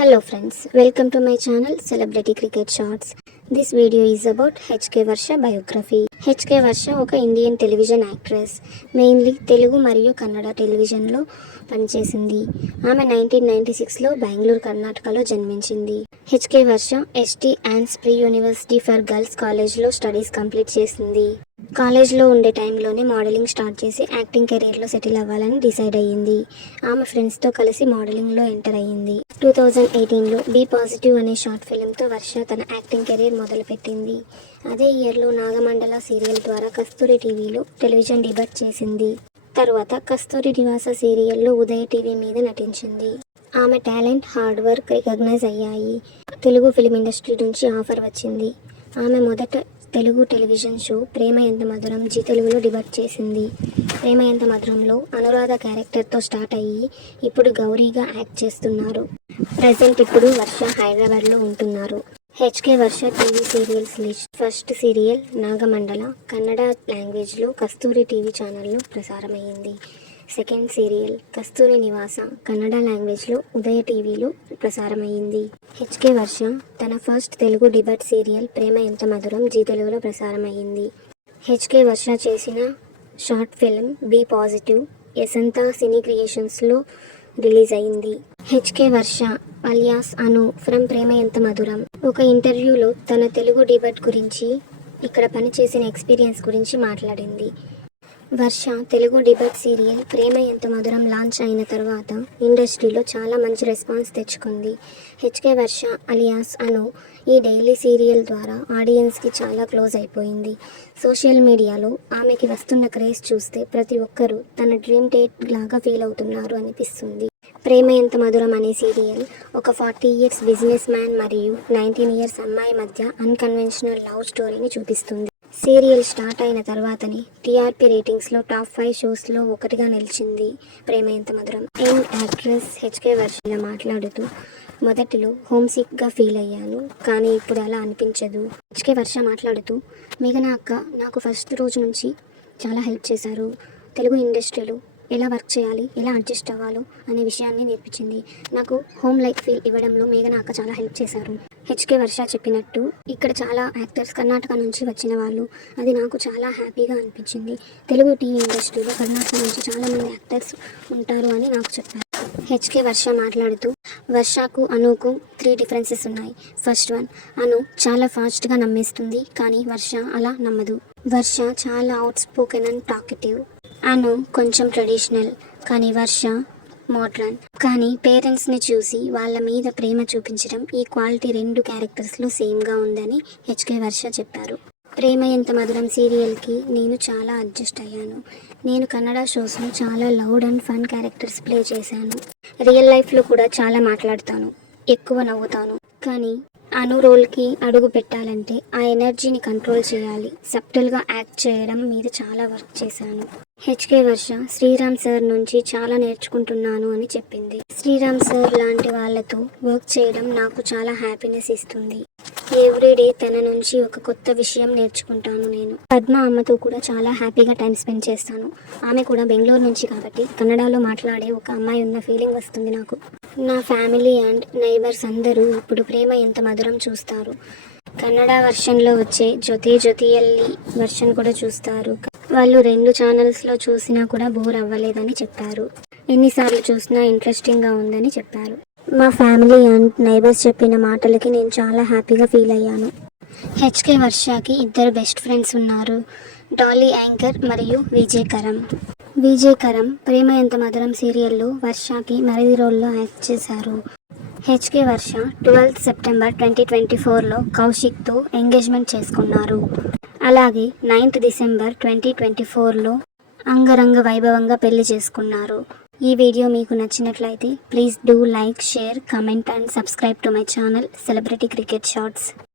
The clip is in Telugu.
Hello friends, welcome to my channel Celebrity Cricket Shots. This video is about HK Varsha biography. HK Varsha ఒక Indian television actress. Mainly Telugu మరియు కన్నడ టెలివిజన్లో పనిచేసింది. ఆమె 1996లో బెంగళూరు కర్ణాటకలో జన్మించింది. HK వర్ష ఎస్టీ అండ్స్ ప్రీ యూనివర్సిటీ ఫర్ గర్ల్స్ కాలేజ్లో స్టడీస్ కంప్లీట్ చేసింది. కాలేజ్లో ఉండే టైంలోనే మోడలింగ్ స్టార్ట్ చేసి యాక్టింగ్ కెరీర్లో సెటిల్ అవ్వాలని డిసైడ్ అయ్యింది. ఆమె ఫ్రెండ్స్తో కలిసి మోడలింగ్లో ఎంటర్ అయ్యింది. 2018లో బీ పాజిటివ్ అనే షార్ట్ ఫిలింతో వర్ష తన యాక్టింగ్ కెరీర్ మొదలుపెట్టింది. అదే ఇయర్లో నాగమండల సీరియల్ ద్వారా కస్తూరి టీవీలో టెలివిజన్ డెబ్యూట్ చేసింది. తర్వాత కస్తూరి నివాస సీరియల్లో ఉదయ టీవీ మీద నటించింది. ఆమె టాలెంట్, హార్డ్ వర్క్ రికగ్నైజ్ అయ్యాయి. తెలుగు ఫిలిం ఇండస్ట్రీ నుంచి ఆఫర్ వచ్చింది. ఆమె మొదట తెలుగు టెలివిజన్ షో ప్రేమ ఎంత మధురం జీ తెలుగులో డెబ్యూట్ చేసింది. ప్రేమ ఎంత మధురంలో అనురాధ క్యారెక్టర్తో స్టార్ట్ అయ్యి ఇప్పుడు గౌరీగా యాక్ట్ చేస్తున్నారు. ప్రజెంట్ ఇప్పుడు వర్ష హైదరాబాద్లో ఉంటున్నారు. H K Varsha TV serials list. First serial Nagamandala Kannada లాంగ్వేజ్లో కస్తూరి టీవీ ఛానల్లో ప్రసారమైంది. సెకండ్ సీరియల్ కస్తూరి నివాస కన్నడ లాంగ్వేజ్లో ఉదయ టీవీలో ప్రసారమైంది. హెచ్కే వర్ష తన first Telugu debut serial Prema Entha Madhuram Zee తెలుగులో ప్రసారమైంది. హెచ్కే వర్ష చేసిన short film be positive Yashanta cine క్రియేషన్స్లో రిలీజ్ అయింది. H K Varsha alias Anu from Prema Entha Madhuram ఒక ఇంటర్వ్యూలో తన తెలుగు డెబ్యూట్ గురించి, ఇక్కడ పనిచేసిన ఎక్స్పీరియన్స్ గురించి మాట్లాడింది. వర్ష తెలుగు డెబ్యూట్ సీరియల్ ప్రేమ ఎంత మధురం లాంచ్ అయిన తర్వాత ఇండస్ట్రీలో చాలా మంచి రెస్పాన్స్ తెచ్చుకుంది. హెచ్కే వర్ష అలియాస్ అను ఈ డైలీ సీరియల్ ద్వారా ఆడియన్స్కి చాలా క్లోజ్ అయిపోయింది. సోషల్ మీడియాలో ఆమెకి వస్తున్న క్రేజ్ చూస్తే ప్రతి ఒక్కరూ తన డ్రీమ్ డేట్ లాగా ఫీల్ అవుతున్నారు అనిపిస్తుంది. ప్రేమ ఎంత మధురం అనే సీరియల్ ఒక 40 ఇయర్స్ బిజినెస్ మ్యాన్ మరియు 19 ఇయర్స్ అమ్మాయి మధ్య అన్కన్వెన్షనల్ లవ్ స్టోరీని చూపిస్తుంది. సీరియల్ స్టార్ట్ అయిన తర్వాతనే టీఆర్పీ రేటింగ్స్లో టాప్ 5 షోస్లో ఒకటిగా నిలిచింది ప్రేమ ఎంత మధురం. యంగ్ యాక్ట్రెస్ హెచ్కే వర్ష మాట్లాడుతూ, మొదటిలో హోమ్సిక్గా ఫీల్ అయ్యాను, కానీ ఇప్పుడు అలా అనిపించదు. హెచ్కే వర్ష మాట్లాడుతూ, మేఘనా అక్క నాకు ఫస్ట్ రోజు నుంచి చాలా హెల్ప్ చేశారు. తెలుగు ఇండస్ట్రీలో ఎలా వర్క్ చేయాలి, ఎలా అడ్జస్ట్ అవ్వాలో అనే విషయాన్ని నేర్పించింది. నాకు హోమ్ లైక్ ఫీల్ ఇవ్వడంలో మేఘనా అక్క చాలా హెల్ప్ చేశారు. హెచ్కే వర్ష చెప్పినట్టు ఇక్కడ చాలా యాక్టర్స్ కర్ణాటక నుంచి వచ్చిన వాళ్ళు, అది నాకు చాలా హ్యాపీగా అనిపించింది. తెలుగు టీవీ ఇండస్ట్రీలో కర్ణాటక నుంచి చాలామంది యాక్టర్స్ ఉంటారు అని నాకు చెప్పారు. హెచ్కే వర్ష మాట్లాడుతూ, వర్షకు అనుకు 3 డిఫరెన్సెస్ ఉన్నాయి. ఫస్ట్ వన్, అను చాలా ఫాస్ట్గా నమ్మేస్తుంది, కానీ వర్ష అలా నమ్మదు. వర్ష చాలా అవుట్ స్పోకెన్ అండ్ టాకెటివ్. అను కొంచెం ట్రెడిషనల్, కానీ వర్ష మోడ్రన్. కానీ పేరెంట్స్ని చూసి వాళ్ళ మీద ప్రేమ చూపించడం, ఈ క్వాలిటీ 2 క్యారెక్టర్స్లో సేమ్గా ఉందని హెచ్కే వర్ష చెప్పారు. ప్రేమ ఎంత మధురం సీరియల్కి నేను చాలా అడ్జస్ట్ అయ్యాను. నేను కన్నడ షోస్లో చాలా loud and fun characters play చేశాను. రియల్ లైఫ్లో కూడా చాలా మాట్లాడతాను, ఎక్కువ నవ్వుతాను. కానీ అను రోల్కి అడుగు పెట్టాలంటే ఆ ఎనర్జీని కంట్రోల్ చేయాలి. సబ్టిల్గా యాక్ట్ చేయడం మీద చాలా వర్క్ చేశాను. హెచ్కే వర్ష శ్రీరామ్ సార్ నుంచి చాలా నేర్చుకుంటున్నాను అని చెప్పింది. శ్రీరామ్ సార్ లాంటి వాళ్ళతో వర్క్ చేయడం నాకు చాలా హ్యాపీనెస్ ఇస్తుంది. ఎవ్రీడే తన నుంచి ఒక కొత్త విషయం నేర్చుకుంటాను. నేను పద్మ అమ్మతో కూడా చాలా హ్యాపీగా టైం స్పెండ్ చేస్తాను. ఆమె కూడా బెంగళూరు నుంచి కాబట్టి కన్నడలో మాట్లాడే ఒక అమ్మాయి ఉన్న ఫీలింగ్ వస్తుంది నాకు. నా ఫ్యామిలీ అండ్ నైబర్స్ అందరూ ఇప్పుడు ప్రేమ ఎంత మధురం చూస్తారు. కన్నడ వర్షన్లో వచ్చే జ్యోతి జ్యోతియల్లి వర్షన్ కూడా చూస్తారు. వాళ్ళు 2 ఛానల్స్లో చూసినా కూడా బోర్ అవ్వలేదని చెప్పారు. ఎన్నిసార్లు చూసినా ఇంట్రెస్టింగ్గా ఉందని చెప్పారు. మా ఫ్యామిలీ అండ్ నైబర్స్ చెప్పిన మాటలకి నేను చాలా హ్యాపీగా ఫీల్ అయ్యాను. హెచ్కే వర్షకి 2 బెస్ట్ ఫ్రెండ్స్ ఉన్నారు, డాలీ యాంకర్ మరియు విజయ్ కరం. విజయ్ కరం ప్రేమ ఎంత మధురం సీరియల్లో వర్షకి మరిది రోల్లో యాక్ట్ చేశారు. హెచ్కే వర్ష 12 సెప్టెంబర్ 2024లో కౌశిక్తో ఎంగేజ్మెంట్ చేసుకున్నారు. అలాగే 9th డిసెంబర్ 2024లో అంగరంగ వైభవంగా పెళ్లి చేసుకున్నారు. ఈ వీడియో మీకు నచ్చినట్లయితే please do like, share, comment and subscribe to my channel celebrity cricket shots.